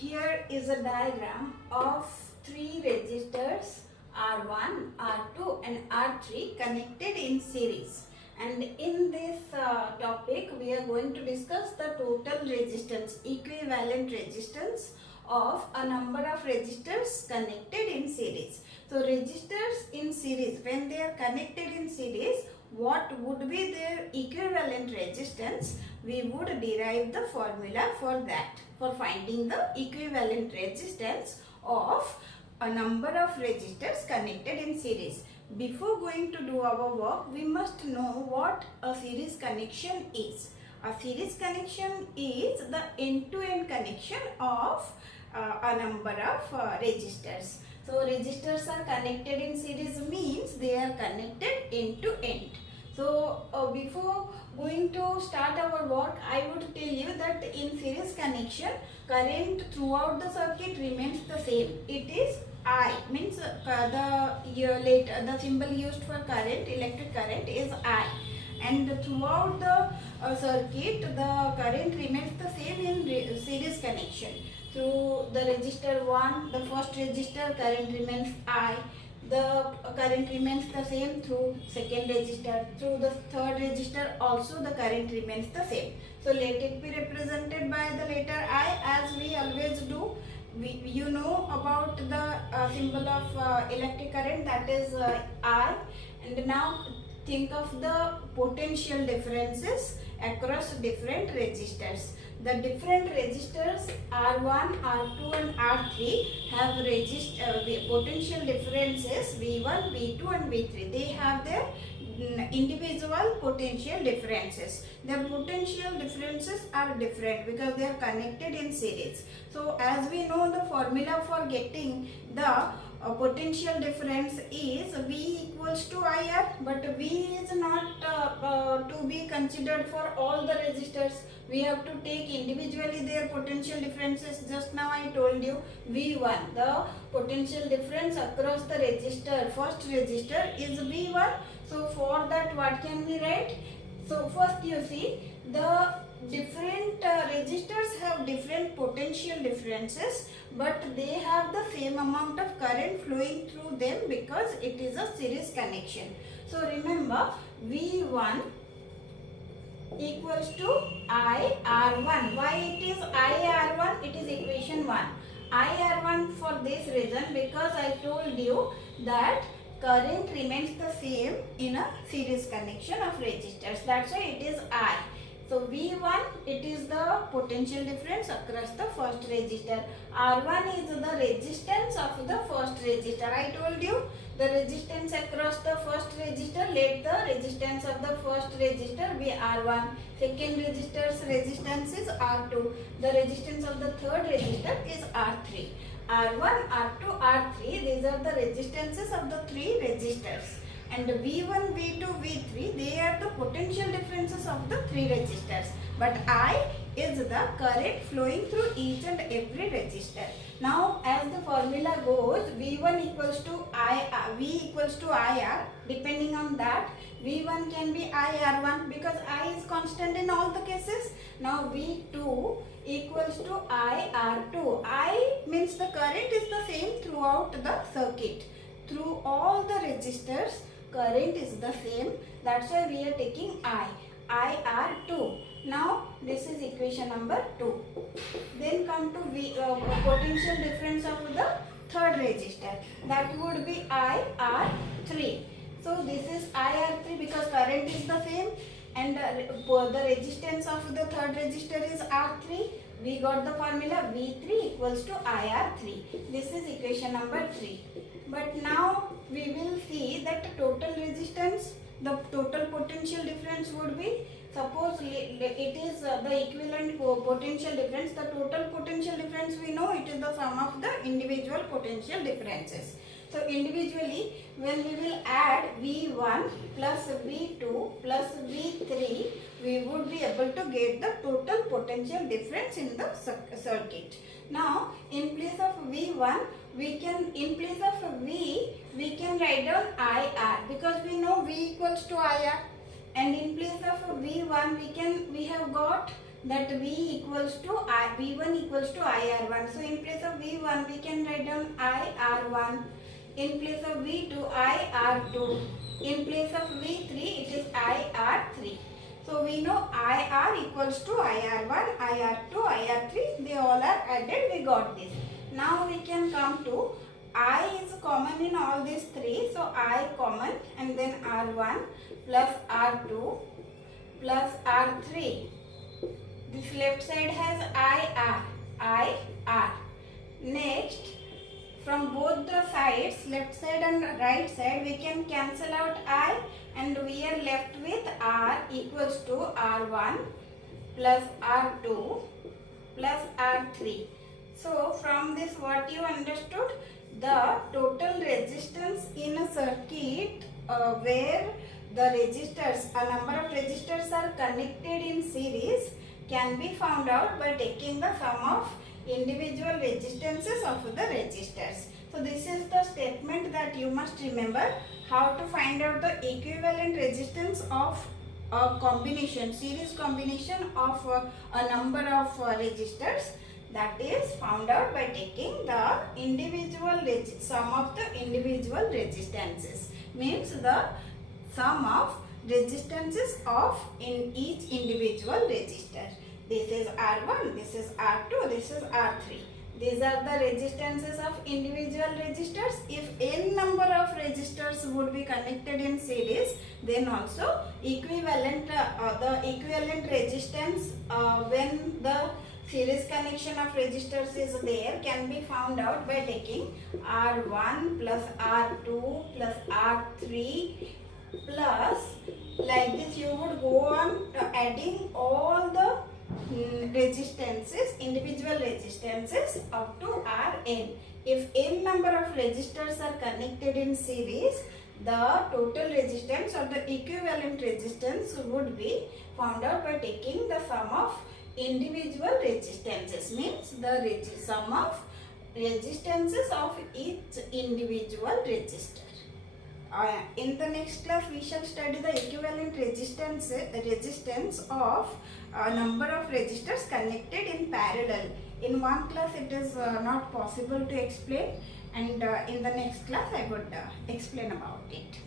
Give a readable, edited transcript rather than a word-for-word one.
Here is a diagram of three resistors R1, R2 and R3 connected in series. And in this topic we are going to discuss the total resistance, equivalent resistance of a number of resistors connected in series. So resistors in series, when they are connected in series, what would be their equivalent resistance? We would derive the formula for that, for finding the equivalent resistance of a number of resistors connected in series. Before going to do our work, we must know what a series connection is. A series connection is the end-to-end connection of a number of resistors. So resistors are connected in series means they are connected end to end. So before going to start our work, I would tell you that in series connection, current throughout the circuit remains the same. It is I, means the symbol used for current, electric current is I. And throughout the circuit, the current remains the same in series connection. Through the resistor 1, the first resistor, current remains I. The current remains the same through second resistor. Through the third resistor also the current remains the same. So let it be represented by the letter I, as we always do. You know about the symbol of electric current, that is I. And now think of the potential differences across different resistors. The different resistors R1, R2 and R3 have potential differences V1, V2 and V3. They have their individual potential differences. Their potential differences are different because they are connected in series. So as we know, the formula for getting the potential difference is V equals to IR, but V is not to be considered for all the resistors. We have to take individually their potential differences. Just now I told you V1, the potential difference across the resistor, first resistor is V1. So for that, what can we write? So first you see, the different resistors have different potential differences, but they have the same amount of current flowing through them because it is a series connection. So remember, V1 equals to IR1. Why it is IR1? It is equation 1. IR1 for this reason, because I told you that current remains the same in a series connection of resistors. That's why it is I. So V1, it is the potential difference across the first resistor. R1 is the resistance of the first resistor. I told you the resistance across the first resistor, let the resistance of the first resistor be R1. Second resistor's resistance is R2. The resistance of the third resistor is R3. R1, R2, R3, these are the resistances of the three resistors. And V1, V2, V3, they are the potential differences of the three resistors. But I is the current flowing through each and every resistor. Now as the formula goes, V1 equals to V equals to IR. Depending on that, V1 can be IR1 because I is constant in all the cases. Now V2 equals to IR2. I means the current is the same throughout the circuit. Through all the resistors, current is the same. That's why we are taking IR2. Now this is equation number 2. Then come to potential difference of the third resistor. That would be IR3. So this is IR3 because current is the same, and the resistance of the third resistor is R3. We got the formula V3 equals to IR3. This is equation number 3. But now we will see that total resistance, the total potential difference would be, suppose it is the equivalent potential difference. The total potential difference, we know it is the sum of the individual potential differences. So individually, when we will add V1 plus V2 plus V3, we would be able to get the total potential difference in the circuit. Now in place of V1, in place of V, we can write down IR because we know V equals to IR. And in place of V1, we have got that V1 equals to IR1. So in place of V1 we can write down IR1. In place of V2 IR2. In place of V3 it is IR3. So we know IR equals to IR1, IR2, IR3. They all are added. We got this. Now we can come to I is common in all these three. So I common, and then R1 plus R2 plus R3. This left side has IR. Next, from both the sides, left side and right side, we can cancel out I, and we are left with R equals to R1 plus R2 plus R3. So from this, what you understood? The total resistance in a circuit where the resistors, a number of resistors are connected in series, can be found out by taking the sum of individual resistances of the resistors. So this is the statement that you must remember, how to find out the equivalent resistance of a combination, series combination of a number of resistors. That is found out by taking the individual sum of the individual resistances. Means the sum of resistances of in each individual resistor. This is R1, this is R2, this is R3. These are the resistances of individual resistors. If n number of resistors would be connected in series, then also the equivalent resistance when the series connection of resistors is there can be found out by taking R1 plus R2 plus R3 plus, like this you would go on adding all the resistances, individual resistances up to Rn. If n number of resistors are connected in series, the total resistance or the equivalent resistance would be found out by taking the sum of individual resistances, means the sum of resistances of each individual resistor. In the next class we shall study the equivalent resistance of a number of resistors connected in parallel. In one class it is not possible to explain, and in the next class I would explain about it.